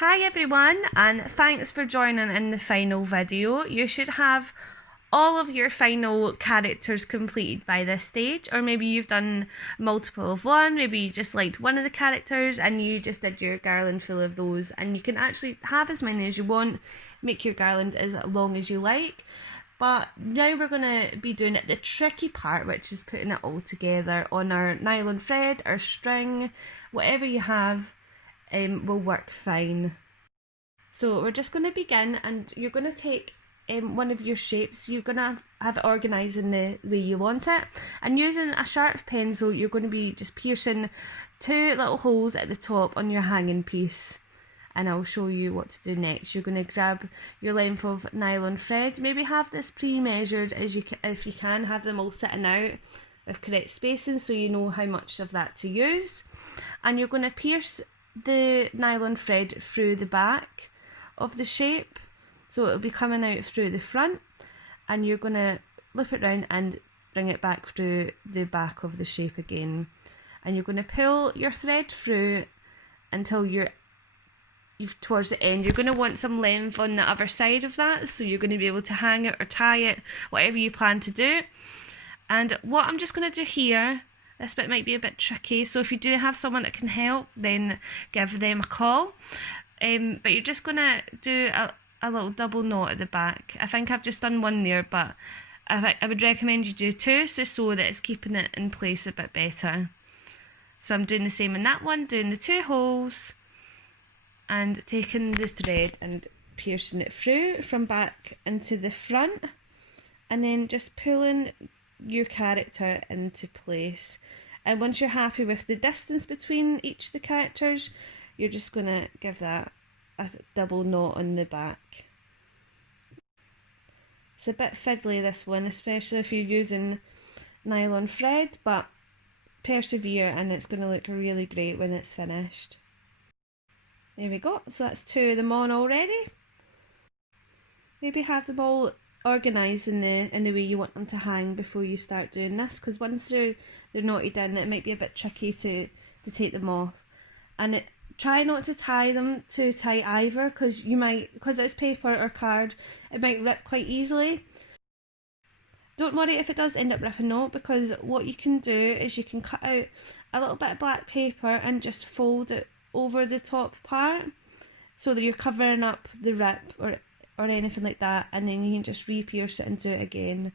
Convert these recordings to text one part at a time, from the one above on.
Hi everyone, and thanks for joining in the final video. You should have all of your final characters completed by this stage, or maybe you've done multiple of one, maybe you just liked one of the characters and you just did your garland full of those, and you can actually have as many as you want, make your garland as long as you like. But now we're going to be doing it the tricky part, which is putting it all together on our nylon thread, our string, whatever you have. Will work fine. So we're just going to begin, and you're going to take one of your shapes. You're going to have it organised in the way you want it, and using a sharp pencil you're going to be just piercing two little holes at the top on your hanging piece, and I'll show you what to do next. You're going to grab your length of nylon thread, maybe have this pre-measured if you can, have them all sitting out with correct spacing so you know how much of that to use, and you're going to pierce the nylon thread through the back of the shape, so it'll be coming out through the front, and you're going to loop it round and bring it back through the back of the shape again, and you're going to pull your thread through until you've towards the end. You're going to want some length on the other side of that, so you're going to be able to hang it or tie it, whatever you plan to do. And what I'm just going to do here, this bit might be a bit tricky, so if you do have someone that can help, then give them a call. But you're just going to do a little double knot at the back. I think I've just done one there, but I would recommend you do two, so that it's keeping it in place a bit better. So I'm doing the same in that one, doing the two holes and taking the thread and piercing it through from back into the front, and then just pulling your character into place. And once you're happy with the distance between each of the characters, you're just going to give that a double knot on the back. It's a bit fiddly, this one, especially if you're using nylon thread, but persevere and it's going to look really great when it's finished. There we go, so that's two of them on already. Maybe have them all organised in the way you want them to hang before you start doing this, because once they're knotted in, it might be a bit tricky to take them off. And try not to tie them too tight either, because it's paper or card, it might rip quite easily. Don't worry if it does end up ripping out, because what you can do is you can cut out a little bit of black paper and just fold it over the top part so that you're covering up the rip or anything like that, and then you can just re-pierce it and do it again.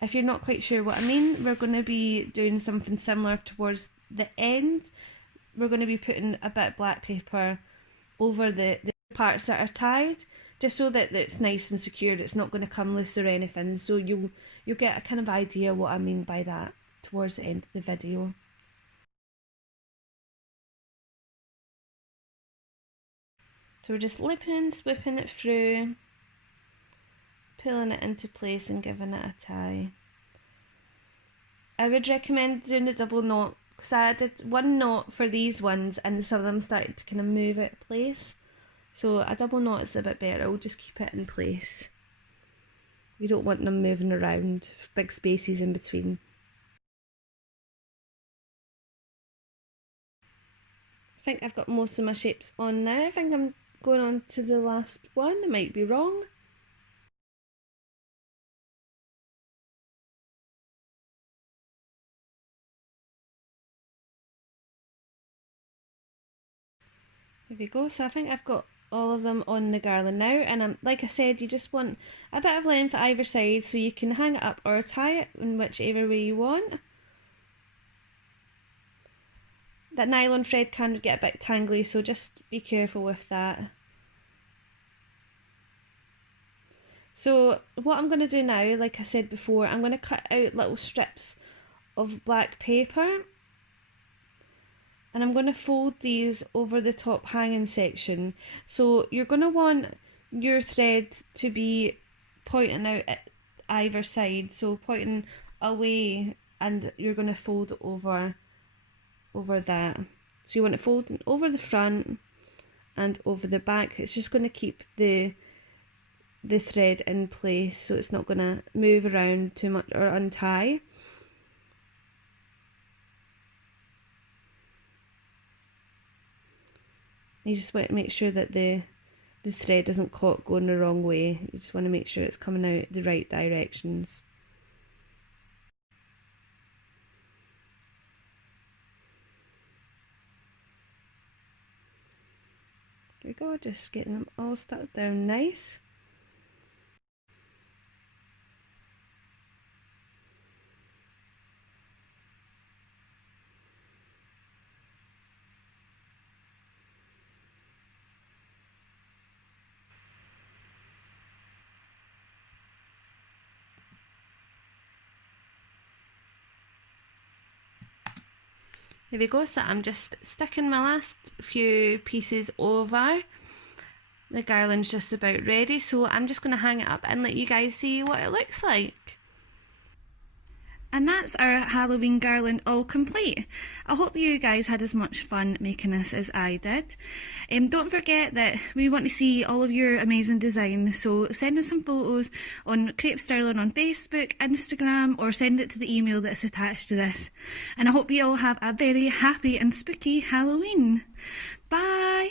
If you're not quite sure what I mean, we're going to be doing something similar towards the end. We're going to be putting a bit of black paper over the parts that are tied, just so that it's nice and secured, it's not going to come loose or anything, so you'll get a kind of idea what I mean by that towards the end of the video. So we're just looping, swooping it through, pulling it into place and giving it a tie. I would recommend doing a double knot, because I did one knot for these ones and some of them started to kind of move out of place. So a double knot is a bit better, it'll just keep it in place. We don't want them moving around, big spaces in between. I think I've got most of my shapes on now. I think I'm going on to the last one, I might be wrong. There we go, so I think I've got all of them on the garland now, and like I said, you just want a bit of length at either side so you can hang it up or tie it in whichever way you want. That nylon thread can get a bit tangly, so just be careful with that. So what I'm going to do now, like I said before, I'm going to cut out little strips of black paper, and I'm going to fold these over the top hanging section. So you're going to want your thread to be pointing out at either side, so pointing away, and you're going to fold over that. So you want it folding over the front and over the back. It's just going to keep the thread in place, so it's not going to move around too much or untie. You just want to make sure that the thread isn't caught going the wrong way. You just want to make sure it's coming out the right directions. There we go, just getting them all stuck down nice. There we go, so I'm just sticking my last few pieces over. The garland's just about ready, so I'm just going to hang it up and let you guys see what it looks like. And that's our Halloween garland all complete. I hope you guys had as much fun making this as I did. Don't forget that we want to see all of your amazing designs, so send us some photos on Creative Sterling on Facebook, Instagram, or send it to the email that's attached to this. And I hope you all have a very happy and spooky Halloween. Bye!